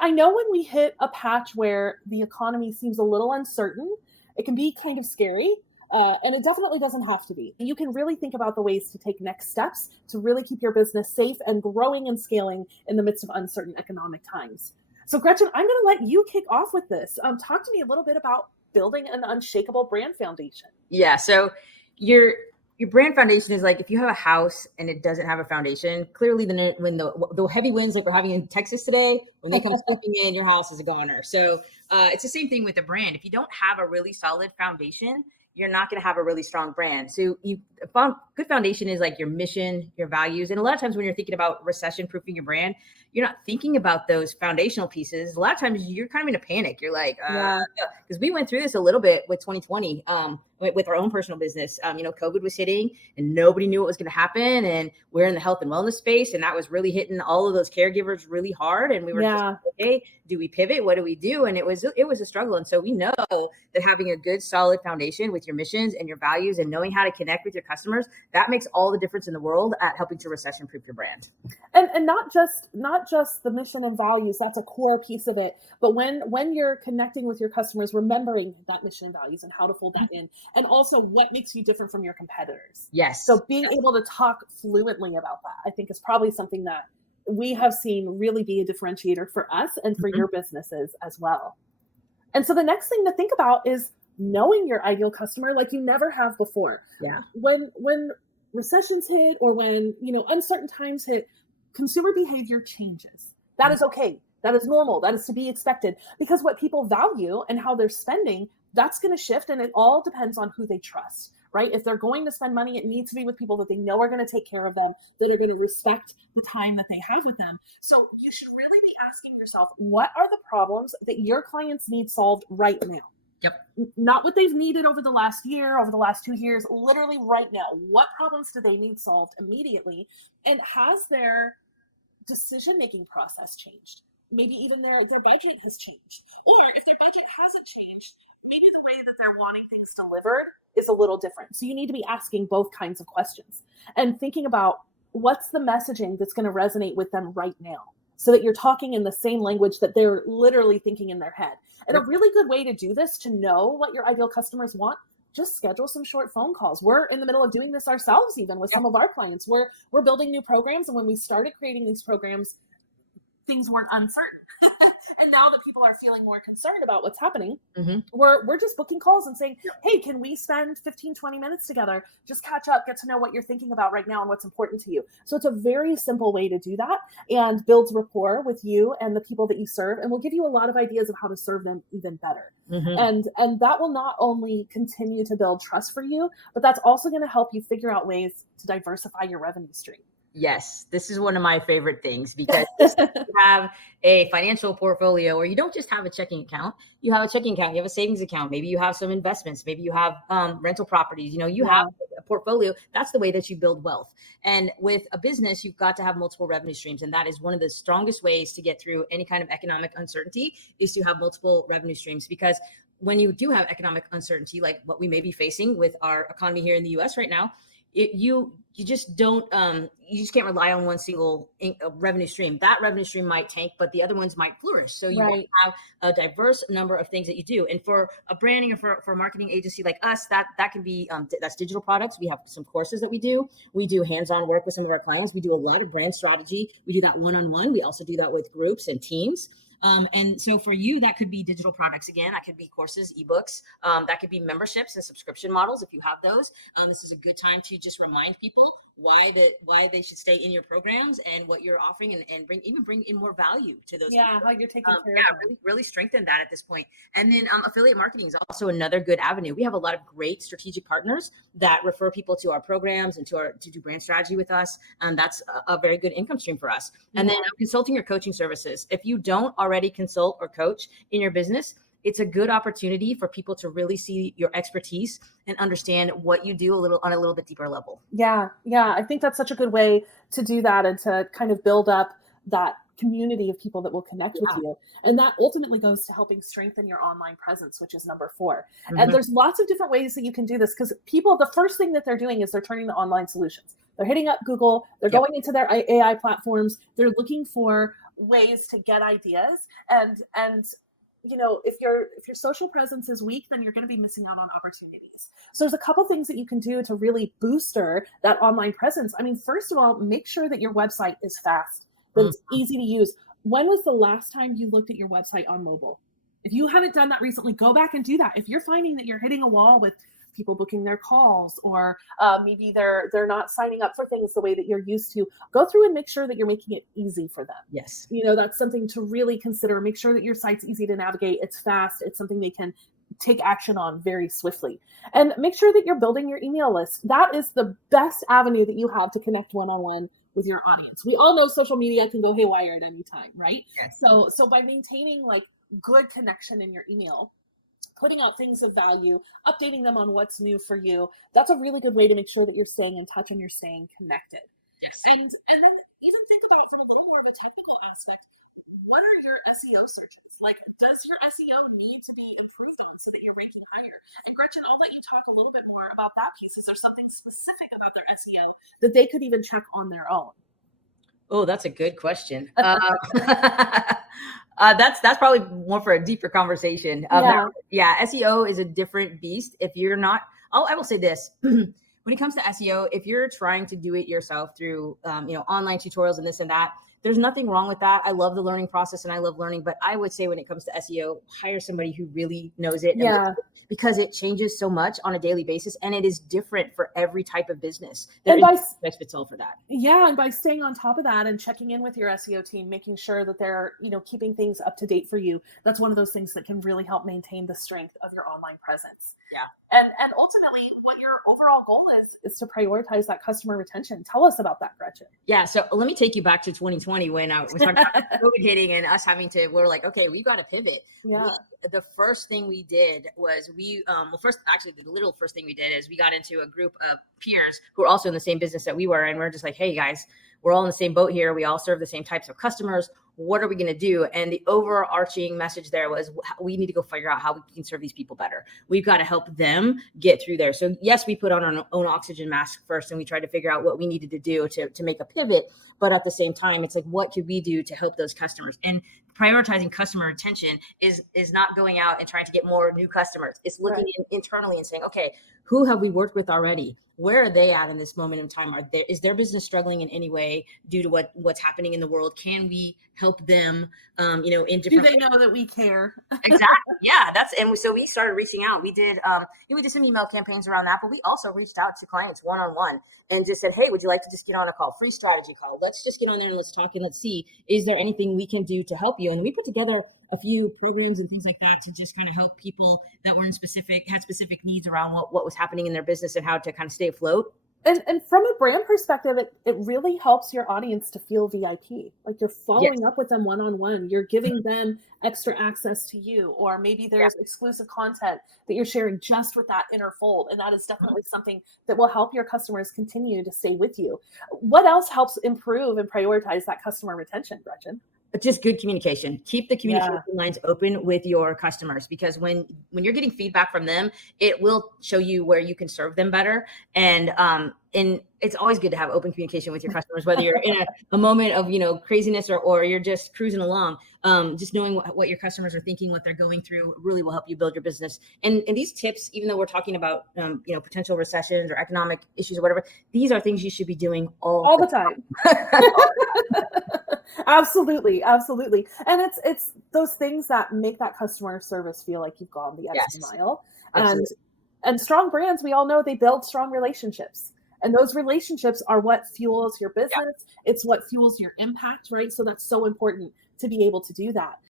I know when we hit a patch where the economy seems a little uncertain, it can be kind of scary. And it definitely doesn't have to be. You can really think about the ways to take next steps to really keep your business safe and growing and scaling in the midst of uncertain economic times. So Gretchen, I'm going to let you kick off with this. Talk to me a little bit about building an unshakable brand foundation. Yeah. So your brand foundation is like, if you have a house and it doesn't have a foundation, clearly when the heavy winds like we're having in Texas today, when they come sweeping in, your house is a goner. So it's the same thing with a brand. If you don't have a really solid foundation, you're not going to have a really strong brand. So good foundation is like your mission, your values. And a lot of times when you're thinking about recession-proofing your brand, you're not thinking about those foundational pieces. A lot of times you're kind of in a panic. You're like, because we went through this a little bit with 2020, with our own personal business. COVID was hitting and nobody knew what was going to happen. And we're in the health and wellness space. And that was really hitting all of those caregivers really hard. And we were just, okay, do we pivot? What do we do? And it was a struggle. And so we know that having a good, solid foundation with your missions and your values and knowing how to connect with your customers, that makes all the difference in the world at helping to recession-proof your brand. And not just the mission and values, that's a core piece of it. But when you're connecting with your customers, remembering that mission and values and how to fold that in, and also what makes you different from your competitors. Yes. So being able to talk fluently about that, I think, is probably something that we have seen really be a differentiator for us and for your businesses as well. And so the next thing to think about is knowing your ideal customer like you never have before. Yeah. When recessions hit or when, uncertain times hit, consumer behavior changes. That is okay. That is normal. That is to be expected, because what people value and how they're spending, that's going to shift. And it all depends on who they trust, right? If they're going to spend money, it needs to be with people that they know are going to take care of them, that are going to respect the time that they have with them. So you should really be asking yourself, what are the problems that your clients need solved right now? Yep. Not what they've needed over the last year, over the last 2 years, literally right now. What problems do they need solved immediately? And has their decision-making process changed? Maybe even their budget has changed. Or if their budget hasn't changed, maybe the way that they're wanting things delivered is a little different. So you need to be asking both kinds of questions and thinking about what's the messaging that's going to resonate with them right now, so that you're talking in the same language that they're literally thinking in their head. And a really good way to do this, to know what your ideal customers want, just schedule some short phone calls. We're in the middle of doing this ourselves, even with some of our clients. We're building new programs. And when we started creating these programs, things weren't uncertain. And now that people are feeling more concerned about what's happening, we're just booking calls and saying, hey, can we spend 15, 20 minutes together? Just catch up, get to know what you're thinking about right now and what's important to you. So it's a very simple way to do that and builds rapport with you and the people that you serve, and will give you a lot of ideas of how to serve them even better. And that will not only continue to build trust for you, but that's also going to help you figure out ways to diversify your revenue stream. Yes, this is one of my favorite things, because you have a financial portfolio, or you don't just have a checking account. You have a checking account, you have a savings account. Maybe you have some investments. Maybe you have rental properties. You have a portfolio. That's the way that you build wealth. And with a business, you've got to have multiple revenue streams. And that is one of the strongest ways to get through any kind of economic uncertainty, is to have multiple revenue streams. Because when you do have economic uncertainty, like what we may be facing with our economy here in the US right now, you just can't rely on one single revenue stream. That revenue stream might tank, but the other ones might flourish. So you want to have a diverse number of things that you do. And for a branding or for a marketing agency like us, that can be, that's digital products. We have some courses that we do. We do hands-on work with some of our clients. We do a lot of brand strategy. We do that one-on-one. We also do that with groups and teams. And so for you, that could be digital products. Again, that could be courses, ebooks. That could be memberships and subscription models if you have those. This is a good time to just remind people why they should stay in your programs and what you're offering, and bring in more value to those. Yeah, people. How you're taking care of them. really strengthen that at this point. And then affiliate marketing is also another good avenue. We have a lot of great strategic partners that refer people to our programs and to do brand strategy with us. And that's a very good income stream for us. And then consulting or coaching services. If you don't already consult or coach in your business, it's a good opportunity for people to really see your expertise and understand what you do on a little bit deeper level. Yeah. I think that's such a good way to do that, and to kind of build up that community of people that will connect with you. And that ultimately goes to helping strengthen your online presence, which is number 4. And there's lots of different ways that you can do this, because people, the first thing that they're doing is they're turning to online solutions. They're hitting up Google, they're going into their AI platforms, they're looking for ways to get ideas. And if your social presence is weak, then you're going to be missing out on opportunities. So there's a couple things that you can do to really booster that online presence. I mean, first of all, make sure that your website is fast, that it's easy to use. When was the last time you looked at your website on mobile? If you haven't done that recently, go back and do that. If you're finding that you're hitting a wall with people booking their calls, or maybe they're not signing up for things the way that you're used to, go through and make sure that you're making it easy for them. Yes. That's something to really consider. Make sure that your site's easy to navigate. It's fast. It's something they can take action on very swiftly. And make sure that you're building your email list. That is the best avenue that you have to connect one-on-one with your audience. We all know social media can go haywire at any time, right? Yes. So by maintaining like good connection in your email, putting out things of value, updating them on what's new for you, that's a really good way to make sure that you're staying in touch and you're staying connected. Yes. And then even think about, from a little more of a technical aspect, what are your SEO searches? Like, does your SEO need to be improved on so that you're ranking higher? And Gretchen, I'll let you talk a little bit more about that piece. Is there something specific about their SEO that they could even check on their own? Oh, that's a good question. That's probably more for a deeper conversation. SEO is a different beast. If you're not, I will say this. When it comes to SEO, if you're trying to do it yourself through, online tutorials and this and that, there's nothing wrong with that. I love the learning process and I love learning, but I would say when it comes to SEO, hire somebody who really knows it. Because it changes so much on a daily basis and it is different for every type of business. There is no fits all for that. Yeah. And by staying on top of that and checking in with your SEO team, making sure that they're, keeping things up to date for you, that's one of those things that can really help maintain the strength of your online presence. Yeah. And ultimately, what your overall goal is to prioritize that customer retention. Tell us about that, Gretchen. Yeah. So let me take you back to 2020 when I was talking about COVID hitting and us we're like, okay, we've got to pivot. Yeah. The first thing we did was the little first thing we did is we got into a group of peers who were also in the same business that we were. And we're just like, hey guys, we're all in the same boat here. We all serve the same types of customers. What are we going to do? And the overarching message there was we need to go figure out how we can serve these people better. We've got to help them get through there. So yes, we put on our own oxygen mask first and we tried to figure out what we needed to do to make a pivot. But at the same time, it's like, what could we do to help those customers? And prioritizing customer retention is not going out and trying to get more new customers. It's looking internally and saying, okay, who have we worked with already? Where are they at in this moment in time? Is their business struggling in any way due to what's happening in the world? Can we help them, in different Do they know that we care? Exactly. Yeah. So we started reaching out. We did some email campaigns around that, but we also reached out to clients one-on-one and just said, hey, would you like to just get on a call? Free strategy call. Let's just get on there and let's talk and let's see, is there anything we can do to help you? And we put together a few programs and things like that to just kind of help people that were had specific needs around what was happening in their business and how to kind of stay afloat. And from a brand perspective, it really helps your audience to feel VIP. Like you're following up with them one-on-one. You're giving them extra access to you, or maybe there's exclusive content that you're sharing just with that inner fold. And that is definitely something that will help your customers continue to stay with you. What else helps improve and prioritize that customer retention, Gretchen? Just good communication. Keep the communication lines open with your customers, because when you're getting feedback from them, it will show you where you can serve them better. And it's always good to have open communication with your customers, whether you're in a moment of, craziness or you're just cruising along. Just knowing what your customers are thinking, what they're going through really will help you build your business. And these tips, even though we're talking about, potential recessions or economic issues or whatever, these are things you should be doing all the time. Absolutely. And it's those things that make that customer service feel like you've gone the extra mile. And strong brands, we all know they build strong relationships. And those relationships are what fuels your business. It's what fuels your impact, right? So that's so important to be able to do that.